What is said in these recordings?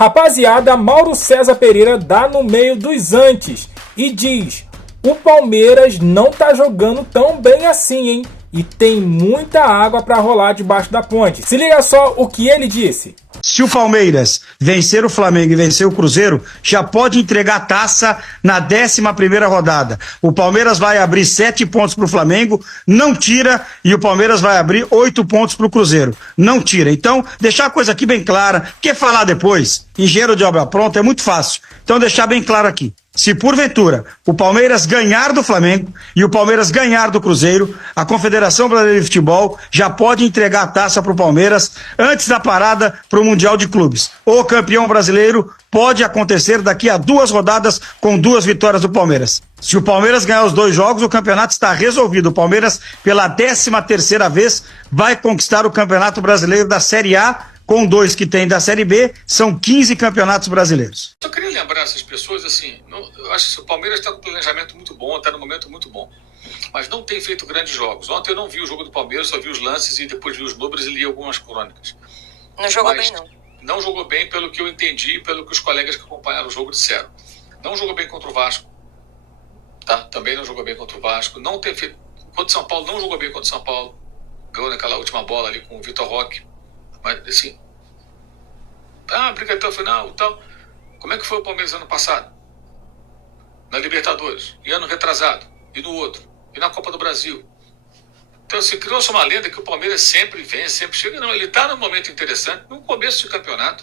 Rapaziada, Mauro César Pereira dá no meio dos antes e diz: o Palmeiras não tá jogando tão bem assim, hein? E tem muita água para rolar debaixo da ponte. Se liga só o que ele disse. Se o Palmeiras vencer o Flamengo e vencer o Cruzeiro, já pode entregar a taça na 11ª rodada. O Palmeiras vai abrir 7 pontos para o Flamengo, não tira, e o Palmeiras vai abrir 8 pontos para o Cruzeiro, não tira. Então, deixar a coisa aqui bem clara, quer falar depois, engenheiro de obra pronta, é muito fácil. Então, deixar bem claro aqui. Se porventura o Palmeiras ganhar do Flamengo e o Palmeiras ganhar do Cruzeiro, a Confederação Brasileira de Futebol já pode entregar a taça para o Palmeiras antes da parada para o Mundial de Clubes. O campeão brasileiro pode acontecer daqui a 2 rodadas com 2 vitórias do Palmeiras. Se o Palmeiras ganhar os 2 jogos, o campeonato está resolvido. O Palmeiras, pela 13ª vez, vai conquistar o Campeonato Brasileiro da Série A. Com 2 que tem da Série B, são 15 campeonatos brasileiros. Eu queria lembrar essas pessoas, assim, eu acho que o Palmeiras está com um planejamento muito bom, está num momento muito bom, mas não tem feito grandes jogos. Ontem eu não vi o jogo do Palmeiras, só vi os lances e depois vi os números e li algumas crônicas. Não jogou bem, não. Não jogou bem pelo que eu entendi e pelo que os colegas que acompanharam o jogo disseram. Não jogou bem contra o Vasco, tá? Também não jogou bem contra o Vasco. Não tem feito... Contra o São Paulo, não jogou bem contra o São Paulo. Ganhou naquela última bola ali com o Vitor Roque. Mas, assim... briga até o final e tal. Como é que foi o Palmeiras ano passado? Na Libertadores. E ano retrasado. E no outro. E na Copa do Brasil. Então, assim, criou-se uma lenda que o Palmeiras sempre vence, sempre chega. Não, ele está num momento interessante, no começo do campeonato.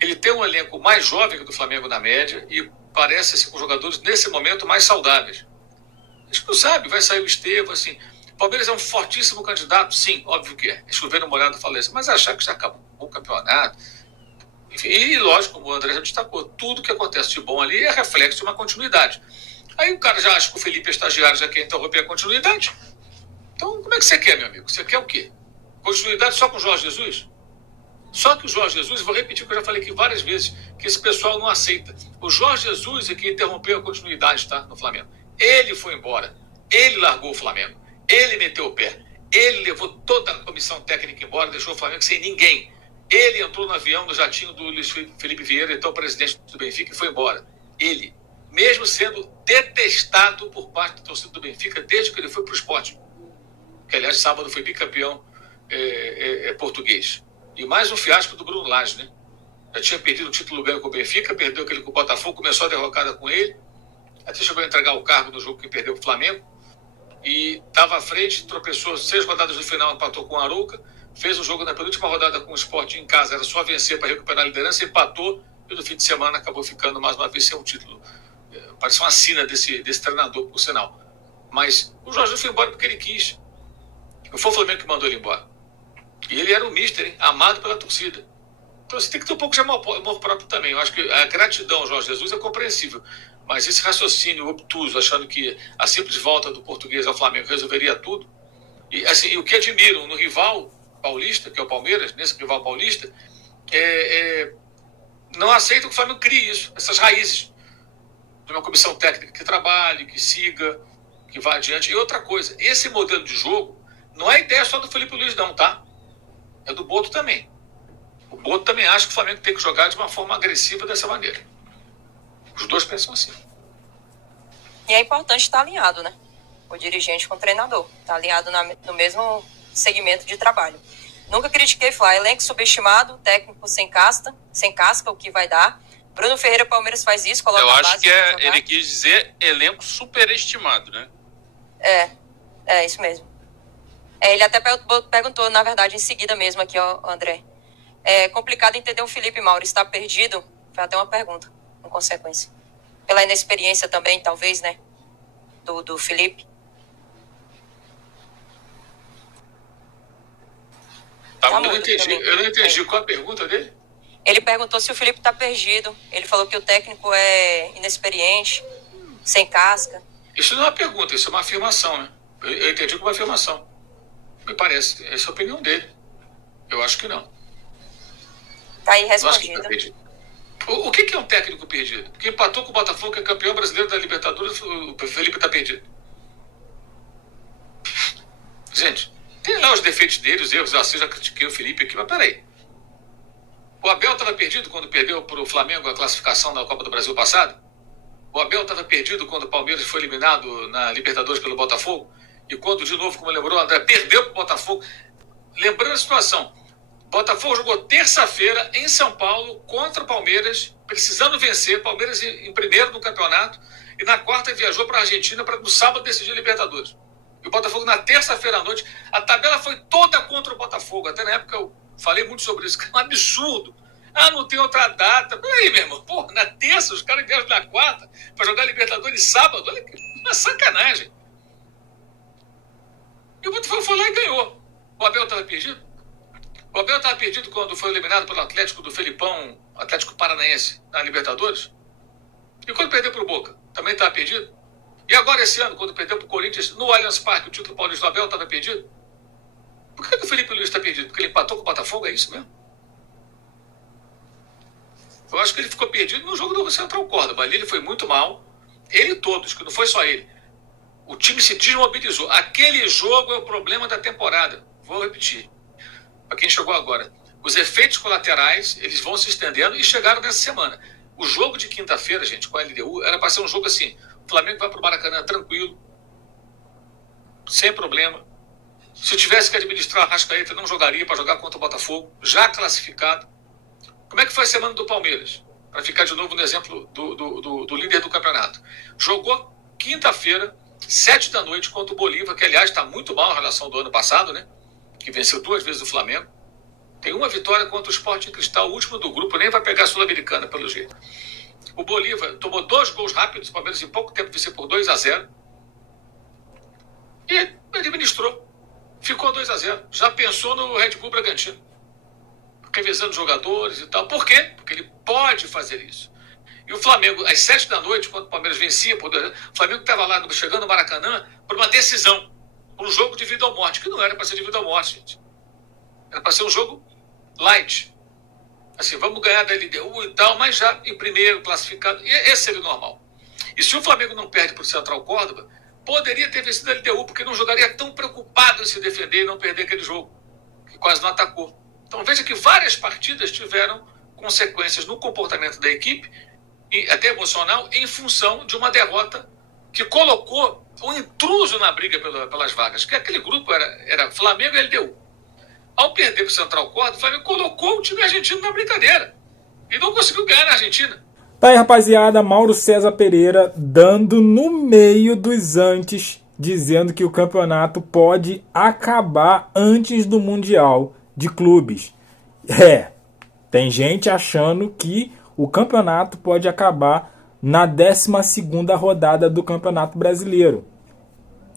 Ele tem um elenco mais jovem que o do Flamengo na média e parece, assim, com jogadores, nesse momento, mais saudáveis. A gente não sabe, vai sair o Estevam, assim... O Palmeiras é um fortíssimo candidato, sim, óbvio que é. Chover no molhado, falei assim, mas achar que já acabou o campeonato... Enfim, e lógico, como o André já destacou, tudo que acontece de bom ali é reflexo de uma continuidade. Aí o cara já acha que o Felipe é estagiário, já quer interromper a continuidade. Então, como é que você quer, meu amigo? Você quer o quê? Continuidade só com o Jorge Jesus? Só que o Jorge Jesus, vou repetir o que eu já falei aqui várias vezes, que esse pessoal não aceita. O Jorge Jesus é que interrompeu a continuidade, tá, no Flamengo. Ele foi embora. Ele largou o Flamengo. Ele meteu o pé. Ele levou toda a comissão técnica embora, deixou o Flamengo sem ninguém. Ele entrou no avião, no jatinho do Luiz Felipe Vieira, então presidente do Benfica, e foi embora. Ele, mesmo sendo detestado por parte da torcida do Benfica desde que ele foi para o Sport, que aliás sábado foi bicampeão português. E mais um fiasco do Bruno Lage, né? Já tinha perdido o título ganho com o Benfica, perdeu aquele com o Botafogo, começou a derrocada com ele, até chegou a entregar o cargo no jogo que perdeu o Flamengo, e estava à frente, tropeçou 6 rodadas no final, empatou com o Arouca, fez um jogo na penúltima rodada com o Sport em casa, era só vencer para recuperar a liderança, empatou e no fim de semana acabou ficando mais uma vez sem um título. Parece uma sina desse treinador, por sinal. Mas o Jorge Jesus foi embora porque ele quis. Não foi o Flamengo que mandou ele embora. E ele era um mister, hein? Amado pela torcida. Então você tem que ter um pouco de amor próprio também. Eu acho que a gratidão ao Jorge Jesus é compreensível. Mas esse raciocínio obtuso, achando que a simples volta do português ao Flamengo resolveria tudo. E assim, o que admiram no rival paulista, que é o Palmeiras, nesse rival paulista, não aceitam que o Flamengo crie isso, essas raízes de uma comissão técnica que trabalhe, que siga, que vá adiante. E outra coisa, esse modelo de jogo não é ideia só do Felipe Luiz não, tá? É do Boto também. O Boto também acha que o Flamengo tem que jogar de uma forma agressiva dessa maneira. Os dois pensam assim. E é importante estar alinhado, né? O dirigente com o treinador. Estar alinhado no mesmo segmento de trabalho. Nunca critiquei falar elenco subestimado, técnico sem casca, o que vai dar. Bruno Ferreira, Palmeiras faz isso, coloca eu a base. Eu acho que ele quis dizer elenco superestimado, né? É isso mesmo. Ele até perguntou, na verdade, em seguida mesmo aqui, ó, André. É complicado entender o Felipe Mauro, está perdido? Foi até uma pergunta, em consequência. Pela inexperiência também, talvez, né? Do Felipe. Eu não entendi. Qual a pergunta dele? Ele perguntou se o Felipe está perdido. Ele falou que o técnico é inexperiente, sem casca. Isso não é uma pergunta, isso é uma afirmação, né? Eu entendi como uma afirmação. Me parece. Essa é a opinião dele. Eu acho que não. Tá aí respondido. O que é um técnico perdido? Porque empatou com o Botafogo, que é campeão brasileiro da Libertadores, o Felipe está perdido. Gente, tem lá os defeitos dele, os erros. Eu já critiquei o Felipe aqui, mas peraí. O Abel estava perdido quando perdeu para o Flamengo a classificação na Copa do Brasil passado? O Abel estava perdido quando o Palmeiras foi eliminado na Libertadores pelo Botafogo? E quando, de novo, como lembrou o André, perdeu para o Botafogo? Lembrando a situação, o Botafogo jogou terça-feira em São Paulo contra o Palmeiras, precisando vencer, Palmeiras em primeiro no campeonato, e na quarta viajou para a Argentina para no sábado decidir a Libertadores. E o Botafogo na terça-feira à noite, a tabela foi toda contra o Botafogo. Até na época eu falei muito sobre isso, que é um absurdo. Ah, não tem outra data. Peraí, meu irmão, pô, na terça os caras viajam na quarta para jogar Libertadores sábado. Olha que uma sacanagem. E o Botafogo foi lá e ganhou. O Abel estava perdido? O Abel estava perdido quando foi eliminado pelo Atlético do Felipão, Atlético Paranaense, na Libertadores? E quando perdeu para o Boca? Também estava perdido? E agora esse ano, quando perdeu para o Corinthians, no Allianz Parque, o título paulista do Abel estava perdido? Por que o Felipe Luiz está perdido? Porque ele empatou com o Botafogo? É isso mesmo? Eu acho que ele ficou perdido no jogo do Central Córdoba. Ali ele foi muito mal. Ele e todos, que não foi só ele. O time se desmobilizou. Aquele jogo é o problema da temporada. Vou repetir. Para quem chegou agora. Os efeitos colaterais, eles vão se estendendo e chegaram nessa semana. O jogo de quinta-feira, gente, com a LDU, era para ser um jogo assim. O Flamengo vai para o Maracanã tranquilo. Sem problema. Se tivesse que administrar a Arrascaeta, não jogaria para jogar contra o Botafogo. Já classificado. Como é que foi a semana do Palmeiras? Para ficar de novo no exemplo do líder do campeonato. Jogou quinta-feira, 7 da noite, contra o Bolívar, que aliás está muito mal em relação do ano passado, né? Que venceu 2 vezes o Flamengo. Tem uma vitória contra o Sporting Cristal, o último do grupo, nem vai pegar a Sul-Americana pelo jeito. O Bolívar tomou 2 gols rápidos, o Palmeiras em pouco tempo venceu por 2-0. E administrou. Ficou 2-0. Já pensou no Red Bull Bragantino. Revezando jogadores e tal. Por quê? Porque ele pode fazer isso. E o Flamengo, às 7 da noite, quando o Palmeiras vencia, o Flamengo estava lá chegando no Maracanã por uma decisão, um jogo de vida ou morte, que não era para ser de vida ou morte, gente. Era para ser um jogo light. Assim, vamos ganhar da LDU e tal, mas já em primeiro, classificado. E esse seria o normal. E se o Flamengo não perde para o Central Córdoba, poderia ter vencido a LDU, porque não jogaria tão preocupado em se defender e não perder aquele jogo, que quase não atacou. Então veja que várias partidas tiveram consequências no comportamento da equipe, e até emocional, em função de uma derrota que colocou um intruso na briga pelas vagas, que aquele grupo era Flamengo e LDU. Ao perder para o Central Córdoba, o Flamengo colocou o time argentino na brincadeira e não conseguiu ganhar na Argentina. Tá aí, rapaziada, Mauro César Pereira dando no meio dos antes, dizendo que o campeonato pode acabar antes do Mundial de Clubes. Tem gente achando que o campeonato pode acabar na 12ª rodada do Campeonato Brasileiro.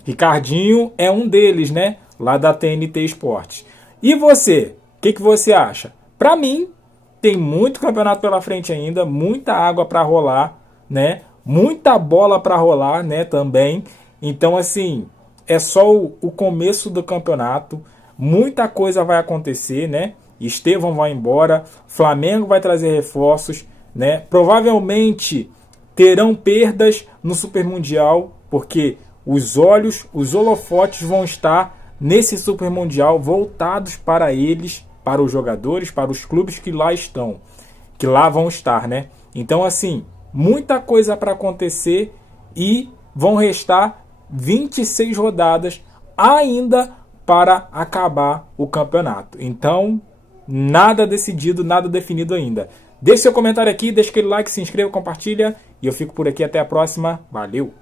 Ricardinho é um deles, né? Lá da TNT Esportes. E você? O que você acha? Pra mim, tem muito campeonato pela frente ainda, muita água para rolar, né? Muita bola para rolar, né? Também. Então, assim, é só o começo do campeonato. Muita coisa vai acontecer, né? Estevão vai embora, Flamengo vai trazer reforços, né? Provavelmente terão perdas no Super Mundial, porque os holofotes vão estar nesse Super Mundial voltados para eles, para os jogadores, para os clubes que lá estão, que lá vão estar, né? Então, assim, muita coisa para acontecer e vão restar 26 rodadas ainda para acabar o campeonato. Então, nada decidido, nada definido ainda. Deixe seu comentário aqui, deixa aquele like, se inscreva, compartilha e eu fico por aqui. Até a próxima. Valeu!